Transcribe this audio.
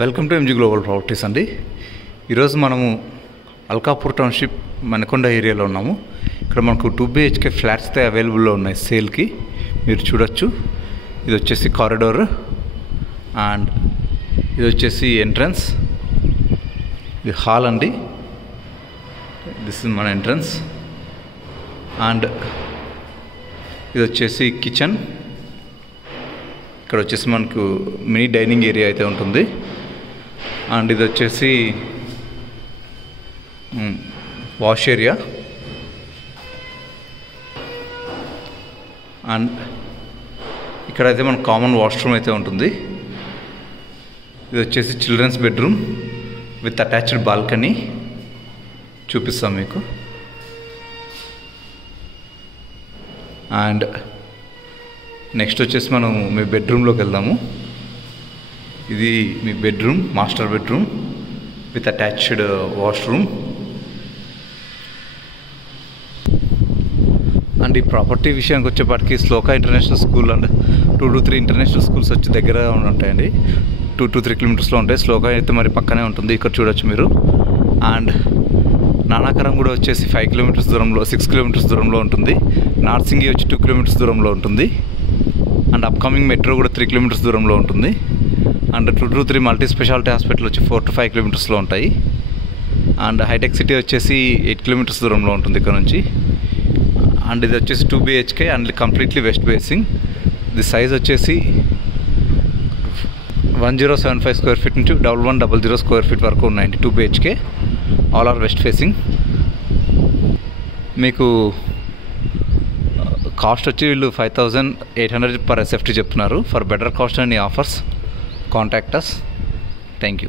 Welcome to MG global properties అండి. ఈరోజు మనము అల్కాపూర్ టౌన్షిప్ మనకొండ ఏరియాలో ఉన్నాము. ఇక్కడ మనకు 2 BHK ఫ్లాట్స్ అయితే అవైలబుల్లో ఉన్నాయి సేల్కి. మీరు చూడొచ్చు. ఇది వచ్చేసి కారిడోర్ అండ్ ఇది వచ్చేసి ఎంట్రన్స్. ఇది హాల్ అండి. దిస్ ఇస్ మన ఎంట్రన్స్ అండ్ ఇది వచ్చేసి కిచెన్. ఇక్కడ వచ్చేసి మనకు మినీ డైనింగ్ ఏరియా అయితే ఉంటుంది. అండ్ ఇది వచ్చేసి వాష్ ఏరియా అండ్ ఇక్కడైతే మనకు కామన్ వాష్రూమ్ అయితే ఉంటుంది. ఇది వచ్చేసి children's bedroom with attached balcony చూపిస్తాం మీకు. అండ్ నెక్స్ట్ వచ్చేసి మనం మీ బెడ్రూమ్లోకి వెళ్దాము. ఇది మీ bedroom, master bedroom with attached washroom. And ఈ ప్రాపర్టీ విషయానికి వచ్చేపాటికి Shloka international school and 2 to 3 international schools వచ్చి దగ్గర ఉంటాయండి. 2 to 3 కిలోమీటర్స్లో ఉంటాయి. శ్లోకా అయితే మరి పక్కనే ఉంటుంది, ఇక్కడ చూడొచ్చు మీరు. అండ్ నానాకరం కూడా వచ్చేసి 5 కిలోమీటర్స్ దూరంలో, 6 కిలోమీటర్స్ దూరంలో ఉంటుంది. నార్సింగి వచ్చి 2 కిలోమీటర్స్ దూరంలో ఉంటుంది. అండ్ అప్కమింగ్ మెట్రో కూడా 3 కిలోమీటర్స్ దూరంలో ఉంటుంది. And 2 to 3 multi speciality hospital వచ్చి 4 to 5 కిలోమీటర్స్లో ఉంటాయి. అండ్ హైటెక్ సిటీ వచ్చేసి 8 కిలోమీటర్స్ దూరంలో ఉంటుంది ఇక్కడ నుంచి. అండ్ ఇది వచ్చేసి 2 BHK and completely west facing. ఇది సైజ్ వచ్చేసి 1075 స్క్వేర్ ఫీట్ నుంచి 1100 స్క్వేర్ ఫీట్ వరకు ఉన్నాయండి. 2 BHK all or west facing. మీకు కాస్ట్ వచ్చి వీళ్ళు 5800 పర్ SFT చెప్తున్నారు. For better cost and offers contact us. Thank you.